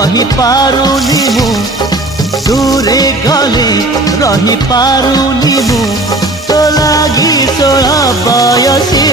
रही पारुनी मु दूरे गले रही पारुनी मु तो लागी 16 बयसी